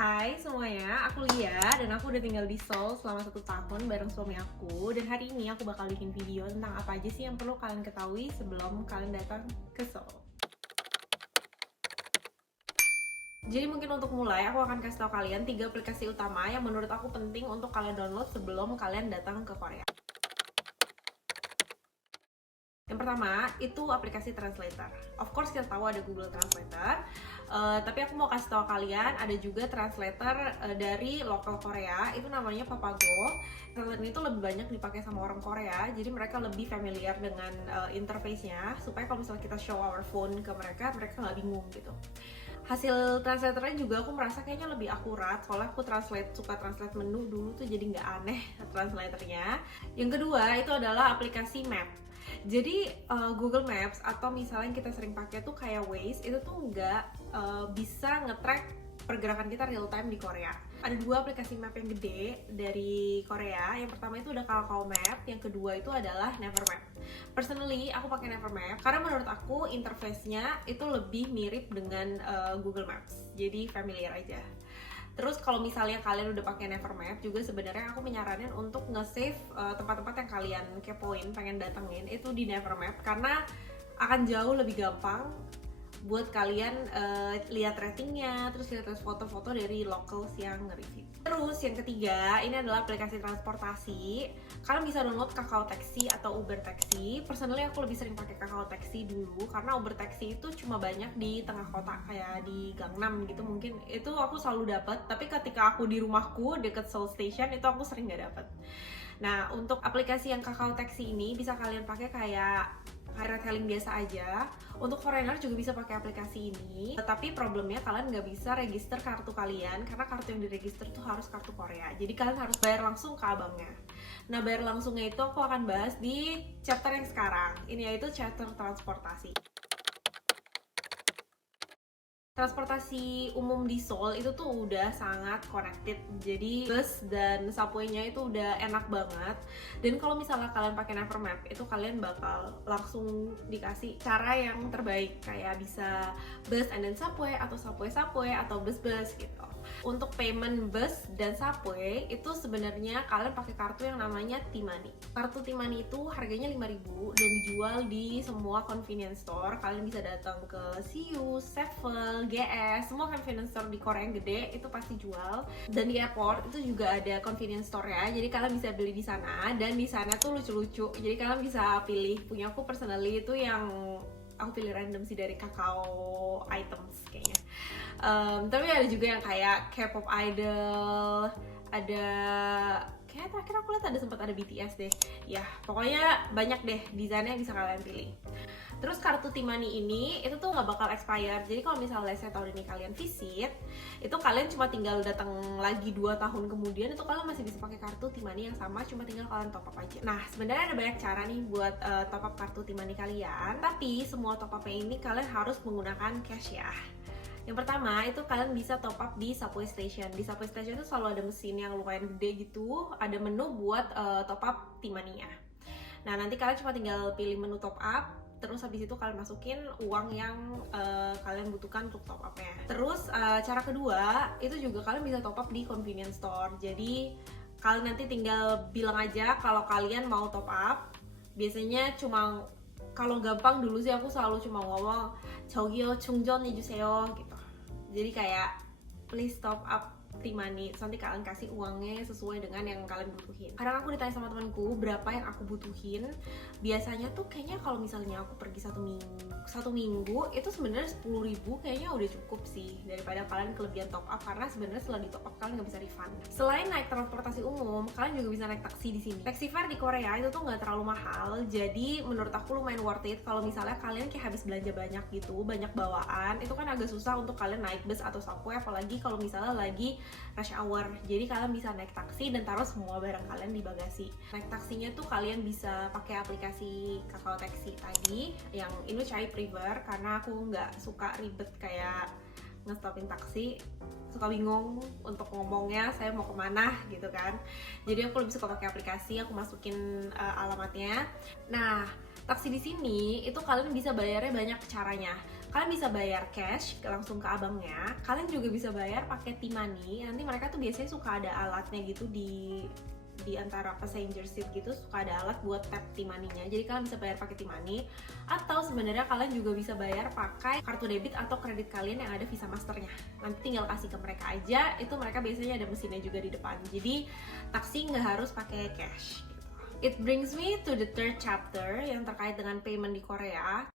Hai semuanya, aku Lia dan aku udah tinggal di Seoul selama 1 tahun bareng suami aku. Dan hari ini aku bakal bikin video tentang apa aja sih yang perlu kalian ketahui sebelum kalian datang ke Seoul. Jadi mungkin untuk mulai, aku akan kasih tahu kalian 3 aplikasi utama yang menurut aku penting untuk kalian download sebelum kalian datang ke Korea. Yang pertama, itu aplikasi translator. Of course kita tahu ada Google Translator, tapi aku mau kasih tahu kalian ada juga translator dari lokal Korea, itu namanya Papago. Translator itu lebih banyak dipakai sama orang Korea, jadi mereka lebih familiar dengan interface-nya, supaya kalau misalnya kita show our phone ke mereka nggak bingung gitu. Hasil translatornya juga aku merasa kayaknya lebih akurat, soalnya aku suka translate menu dulu tuh, jadi nggak aneh translatornya. Yang kedua itu adalah aplikasi Map. Jadi Google Maps atau misalnya yang kita sering pakai tuh kayak Waze, itu tuh nggak bisa nge-track pergerakan kita real time di Korea. Ada 2 aplikasi map yang gede dari Korea. Yang pertama itu ada Kakao Map, yang kedua itu adalah Nevermap. Personally, aku pakai Nevermap karena menurut aku interface-nya itu lebih mirip dengan Google Maps. Jadi familiar aja. Terus kalau misalnya kalian udah pakai Nevermap juga, sebenarnya aku menyaranin untuk nge-save tempat-tempat yang kalian kepoin, pengen datengin itu di Nevermap, karena akan jauh lebih gampang buat kalian lihat ratingnya, terus lihat foto-foto dari locals yang nge-review. Terus yang ketiga, ini adalah aplikasi transportasi. Kalian bisa download Kakao Taxi atau Uber Taxi. Personally aku lebih sering pakai Kakao Taxi dulu, karena Uber Taxi itu cuma banyak di tengah kota, kayak di Gangnam gitu mungkin. Itu aku selalu dapat, tapi ketika aku di rumahku deket Seoul Station itu aku sering nggak dapet. Nah, untuk aplikasi yang Kakao Taxi ini bisa kalian pakai kayak ride-hailing biasa aja. Untuk foreigner juga bisa pakai aplikasi ini, tapi problemnya kalian nggak bisa register kartu kalian, karena kartu yang diregister tuh harus kartu Korea. Jadi kalian harus bayar langsung ke abangnya. Nah, bayar langsungnya itu aku akan bahas di chapter yang sekarang. Ini yaitu chapter transportasi. Transportasi umum di Seoul itu tuh udah sangat connected, jadi bus dan subway-nya itu udah enak banget. Dan kalau misalnya kalian pakai Nevermap, itu kalian bakal langsung dikasih cara yang terbaik, kayak bisa bus and then subway, atau subway atau bus gitu. Untuk payment bus dan subway itu sebenarnya kalian pakai kartu yang namanya T-Money. Kartu T-Money itu harganya 5.000 dan dijual di semua convenience store. Kalian bisa datang ke CU, Sevel, GS, semua convenience store di Korea yang gede itu pasti jual. Dan di airport itu juga ada convenience store ya, jadi kalian bisa beli di sana. Dan di sana tuh lucu-lucu, jadi kalian bisa pilih. Punya aku personally itu yang aku pilih random sih dari Kakao items kayaknya. Tapi ada juga yang kayak K-pop idol, ada kayak terakhir aku lihat sempat ada BTS deh. Ya, pokoknya banyak deh desainnya yang bisa kalian pilih. Terus kartu T-Money ini itu tuh nggak bakal expire. Jadi kalau misalnya saya tahun ini kalian visit, itu kalian cuma tinggal datang lagi 2 tahun kemudian, itu kalian masih bisa pakai kartu T-Money yang sama, cuma tinggal kalian top up aja. Nah, sebenarnya ada banyak cara nih buat top up kartu T-Money kalian, tapi semua top upnya ini kalian harus menggunakan cash ya. Yang pertama itu kalian bisa top up di subway station. Di subway station itu selalu ada mesin yang lumayan gede gitu, ada menu buat top up T-Money-nya. Nah, nanti kalian cuma tinggal pilih menu top up, terus habis itu kalian masukin uang yang kalian butuhkan untuk top up-nya. Terus cara kedua itu juga kalian bisa top up di convenience store. Jadi kalian nanti tinggal bilang aja kalau kalian mau top up. Biasanya cuma, kalau gampang dulu sih aku selalu cuma ngomong 저기요 충전 해주세요 gitu. Jadi kayak please top up T-Money, nanti kalian kasih uangnya sesuai dengan yang kalian butuhin. Kadang aku ditanya sama temanku berapa yang aku butuhin. Biasanya tuh kayaknya kalau misalnya aku pergi satu minggu itu sebenarnya 10.000 kayaknya udah cukup sih, daripada kalian kelebihan top up, karena sebenarnya setelah di top up kalian nggak bisa refund. Selain naik transportasi umum, kalian juga bisa naik taksi di sini. Taxi fare di Korea itu tuh nggak terlalu mahal, jadi menurut aku lumayan worth it. Kalau misalnya kalian kayak habis belanja banyak gitu, banyak bawaan, itu kan agak susah untuk kalian naik bus atau subway, apalagi kalau misalnya lagi rush hour. Jadi kalian bisa naik taksi dan taruh semua barang kalian di bagasi. Naik taksinya tuh kalian bisa pakai aplikasi Kakao Taxi tadi, yang ini saya prefer karena aku nggak suka ribet kayak ngestopin taksi, suka bingung untuk ngomongnya saya mau kemana gitu kan. Jadi aku lebih suka pakai aplikasi, aku masukin alamatnya. Nah, Taksi di sini itu kalian bisa bayarnya banyak caranya. Kalian bisa bayar cash langsung ke abangnya. Kalian juga bisa bayar pakai T-money. Nanti mereka tuh biasanya suka ada alatnya gitu di antara passenger seat gitu, suka ada alat buat tap T-money-nya. Jadi kalian bisa bayar pakai T-money, atau sebenarnya kalian juga bisa bayar pakai kartu debit atau kredit kalian yang ada Visa Masternya. Nanti tinggal kasih ke mereka aja, itu mereka biasanya ada mesinnya juga di depan. Jadi taksi nggak harus pakai cash. It brings me to the third chapter yang terkait dengan payment di Korea.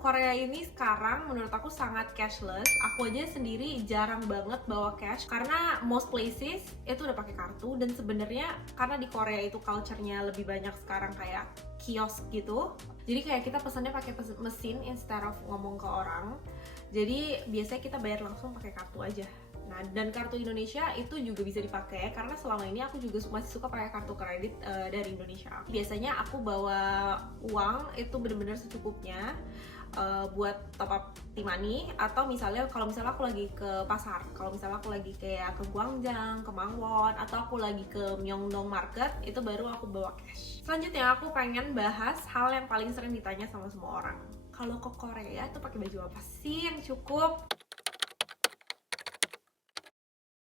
Korea ini sekarang menurut aku sangat cashless. Aku aja sendiri jarang banget bawa cash karena most places itu udah pakai kartu, dan sebenarnya karena di Korea itu culture-nya lebih banyak sekarang kayak kios gitu. Jadi kayak kita pesannya pakai mesin instead of ngomong ke orang. Jadi biasanya kita bayar langsung pakai kartu aja. Nah, dan kartu Indonesia itu juga bisa dipakai karena selama ini aku juga masih suka pakai kartu kredit dari Indonesia. Biasanya aku bawa uang itu bener-bener secukupnya buat top up T-money, atau misalnya kalau misalnya aku lagi ke pasar, kalau misalnya aku lagi kayak ke Gwangjang, ke Mangwon, atau aku lagi ke Myeongdong Market, itu baru aku bawa cash. Selanjutnya aku pengen bahas hal yang paling sering ditanya sama semua orang. Kalau ke Korea itu pakai baju apa sih yang cukup?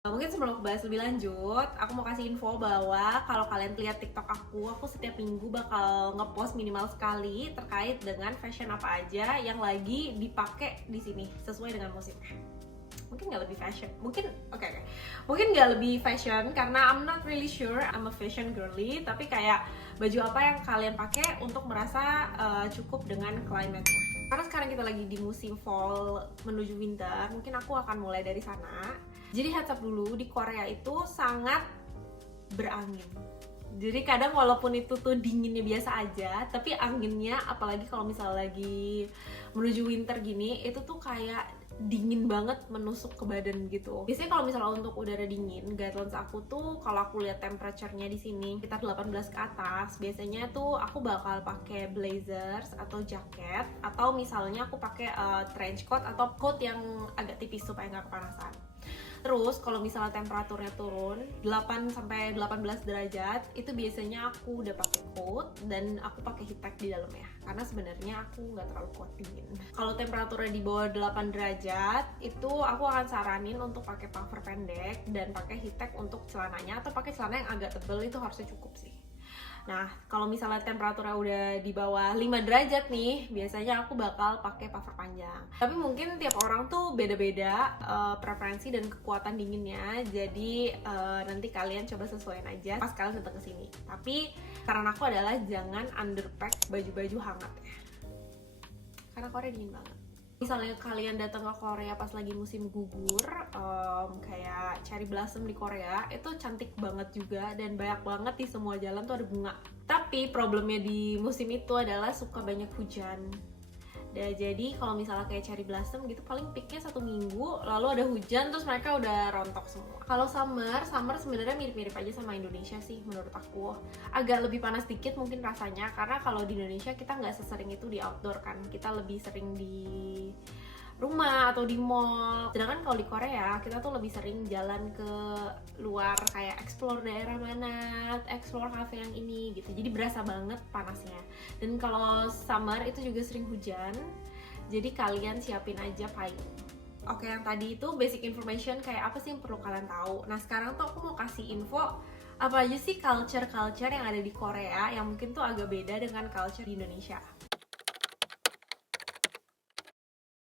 Mungkin sebelum aku bahas lebih lanjut, aku mau kasih info bahwa kalau kalian lihat TikTok aku setiap minggu bakal ngepost minimal sekali terkait dengan fashion apa aja yang lagi dipakai di sini sesuai dengan musimnya. Mungkin nggak lebih fashion, mungkin mungkin nggak lebih fashion karena I'm not really sure I'm a fashion girly, tapi kayak baju apa yang kalian pakai untuk merasa cukup dengan climate-nya. Karena sekarang kita lagi di musim fall menuju winter, mungkin aku akan mulai dari sana. Jadi heads up dulu, di Korea itu sangat berangin. Jadi kadang walaupun itu tuh dinginnya biasa aja, tapi anginnya apalagi kalau misalnya lagi menuju winter gini, itu tuh kayak dingin banget menusuk ke badan gitu. Biasanya kalau misalnya untuk udara dingin, guidelines aku tuh kalau aku lihat temperature-nya di sini sekitar 18 ke atas, biasanya tuh aku bakal pakai blazers atau jaket, atau misalnya aku pakai trench coat atau coat yang agak tipis supaya nggak kepanasan. Terus kalau misalnya temperaturnya turun 8 sampai 18 derajat, itu biasanya aku udah pakai coat dan aku pakai heat tech di dalamnya. Karena sebenarnya aku nggak terlalu kuat dingin. Kalau temperaturnya di bawah 8 derajat, itu aku akan saranin untuk pakai puffer pendek dan pakai heat tech untuk celananya, atau pakai celana yang agak tebal, itu harusnya cukup sih. Nah, kalau misalnya temperaturnya udah di bawah 5 derajat nih, biasanya aku bakal pakai puffer panjang. Tapi mungkin tiap orang tuh beda-beda preferensi dan kekuatan dinginnya. Jadi nanti kalian coba sesuaiin aja pas kalian datang ke sini. Tapi saran aku adalah jangan underpack baju-baju hangat ya. Karena Korea dingin banget. Misalnya kalian datang ke Korea pas lagi musim gugur, kayak cherry blossom di Korea, itu cantik banget juga dan banyak banget di semua jalan tuh ada bunga. Tapi problemnya di musim itu adalah suka banyak hujan. Jadi kalau misalnya kayak cherry blossom gitu, paling peaknya 1 minggu, lalu ada hujan, terus mereka udah rontok semua. Kalau summer sebenarnya mirip-mirip aja sama Indonesia sih menurut aku. Agak lebih panas dikit mungkin rasanya, karena kalau di Indonesia kita nggak sesering itu di outdoor kan, kita lebih sering di rumah atau di mall. Sedangkan kalau di Korea kita tuh lebih sering jalan ke luar, kayak explore daerah mana, explore cafe yang ini gitu. Jadi berasa banget panasnya. Dan kalau summer itu juga sering hujan. Jadi kalian siapin aja payung. Oke, yang tadi itu basic information kayak apa sih yang perlu kalian tahu. Nah, sekarang tuh aku mau kasih info apa aja sih culture yang ada di Korea yang mungkin tuh agak beda dengan culture di Indonesia.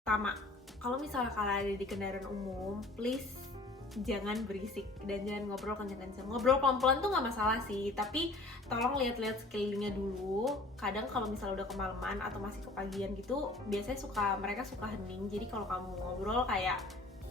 Pertama, kalau misalnya kalian ada di kendaraan umum, please jangan berisik dan jangan ngobrol kenceng-kenceng. Ngobrol pelan-pelan tuh nggak masalah sih, tapi tolong lihat-lihat sekelilingnya dulu. Kadang kalau misalnya udah kemalaman atau masih kepagian gitu, biasanya mereka suka hening. Jadi kalau kamu ngobrol kayak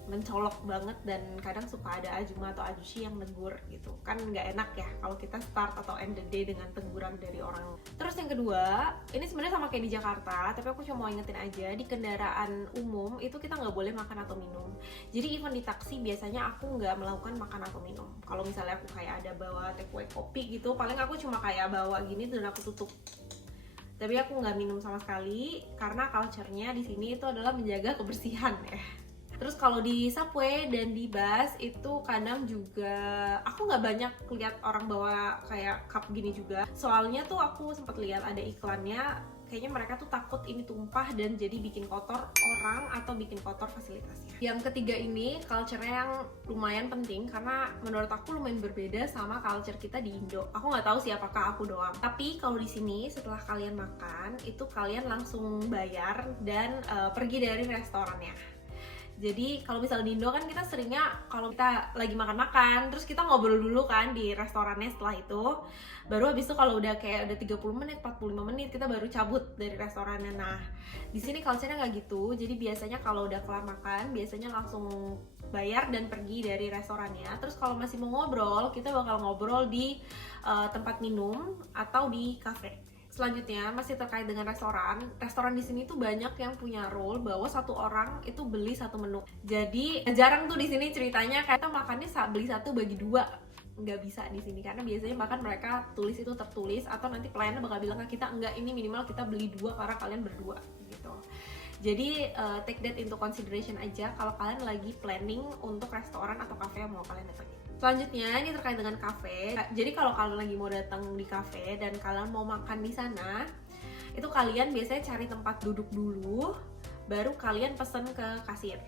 mencolok banget, dan kadang suka ada ajuma atau ajushi yang negur gitu. Kan nggak enak ya kalau kita start atau end the day dengan teguran dari orang. Terus yang kedua, ini sebenarnya sama kayak di Jakarta, tapi aku cuma mau ingetin aja, di kendaraan umum itu kita nggak boleh makan atau minum. Jadi even di taksi biasanya aku nggak melakukan makan atau minum. Kalau misalnya aku kayak ada bawa takeaway kopi gitu, paling aku cuma kayak bawa gini dan aku tutup. Tapi aku nggak minum sama sekali, karena culture-nya di sini itu adalah menjaga kebersihan ya. Terus kalau di subway dan di bus itu kadang juga aku nggak banyak lihat orang bawa kayak cup gini juga. Soalnya tuh aku sempat lihat ada iklannya, kayaknya mereka tuh takut ini tumpah dan jadi bikin kotor orang atau bikin kotor fasilitasnya. Yang ketiga ini culture-nya yang lumayan penting karena menurut aku lumayan berbeda sama culture kita di Indo. Aku nggak tahu sih apakah aku doang. Tapi kalau di sini setelah kalian makan itu kalian langsung bayar dan pergi dari restorannya. Jadi kalau misalnya di Indo kan kita seringnya kalau kita lagi makan-makan terus kita ngobrol dulu kan di restorannya, setelah itu baru habis itu kalau udah kayak udah 30 menit, 45 menit kita baru cabut dari restorannya. Nah, di sini culture-nya nggak gitu. Jadi biasanya kalau udah kelar makan biasanya langsung bayar dan pergi dari restorannya. Terus kalau masih mau ngobrol, kita bakal ngobrol di tempat minum atau di cafe. Selanjutnya masih terkait dengan restoran. Restoran di sini tuh banyak yang punya rule bahwa satu orang itu beli satu menu. Jadi jarang tuh di sini ceritanya kayak kita makannya beli satu bagi dua. Nggak bisa di sini karena biasanya bahkan mereka tulis itu tertulis atau nanti pelayannya bakal bilang ke kita enggak, ini minimal kita beli dua karena kalian berdua gitu. Jadi take that into consideration aja kalau kalian lagi planning untuk restoran atau cafe yang mau kalian datangin. Selanjutnya ini terkait dengan cafe. Jadi kalau kalian lagi mau datang di cafe dan kalian mau makan di sana, itu kalian biasanya cari tempat duduk dulu, baru kalian pesen ke kasir.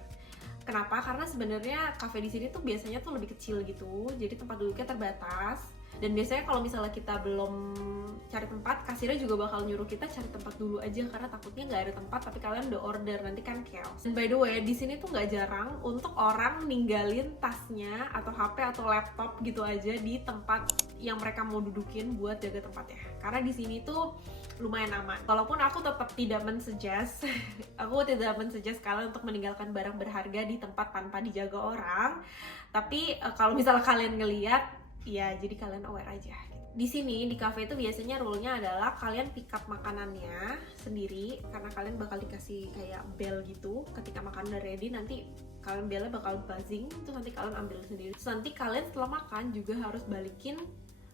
Kenapa? Karena sebenarnya cafe di sini tuh biasanya tuh lebih kecil gitu, jadi tempat duduknya terbatas. Dan biasanya kalau misalnya kita belum cari tempat, kasirnya juga bakal nyuruh kita cari tempat dulu aja karena takutnya nggak ada tempat tapi kalian udah order, nanti kan chaos. Dan by the way, di sini tuh nggak jarang untuk orang ninggalin tasnya atau HP atau laptop gitu aja di tempat yang mereka mau dudukin buat jaga tempatnya. Karena di sini tuh lumayan aman. Walaupun aku tetap tidak mensuggest, aku tidak mensuggest kalian untuk meninggalkan barang berharga di tempat tanpa dijaga orang. Tapi kalau misalnya kalian ngeliat, ya jadi kalian aware aja. Di sini di cafe itu biasanya rule-nya adalah kalian pick up makanannya sendiri karena kalian bakal dikasih kayak bell gitu. Ketika makanan udah ready nanti kalian bellnya bakal buzzing, terus nanti kalian ambil sendiri. Terus nanti kalian setelah makan juga harus balikin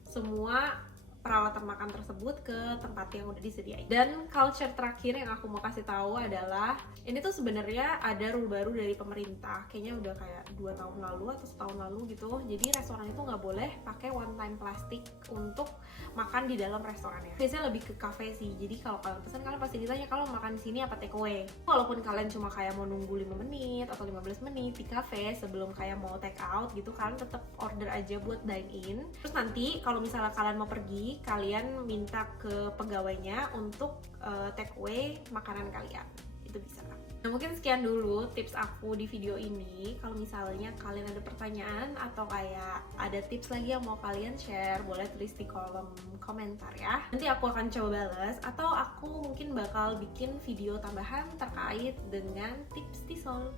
semua peralatan makan tersebut ke tempat yang udah disediain. Dan culture terakhir yang aku mau kasih tahu adalah ini tuh sebenarnya ada rule baru dari pemerintah, kayaknya udah kayak 2 tahun lalu atau setahun lalu gitu. Jadi restoran itu nggak boleh pakai one time plastik untuk makan di dalam restorannya. Biasanya lebih ke cafe sih. Jadi kalau kalian pesan, kalian pasti ditanya kalau makan di sini apa take away. Walaupun kalian cuma kayak mau nunggu 5 menit atau 15 menit di cafe sebelum kayak mau take out gitu, kalian tetap order aja buat dine in. Terus nanti kalau misalnya kalian mau pergi, kalian minta ke pegawainya untuk take away makanan kalian, itu bisa. Nah, mungkin sekian dulu tips aku di video ini. Kalau misalnya kalian ada pertanyaan atau kayak ada tips lagi yang mau kalian share, boleh tulis di kolom komentar ya. Nanti aku akan coba balas atau aku mungkin bakal bikin video tambahan terkait dengan tips di Seoul.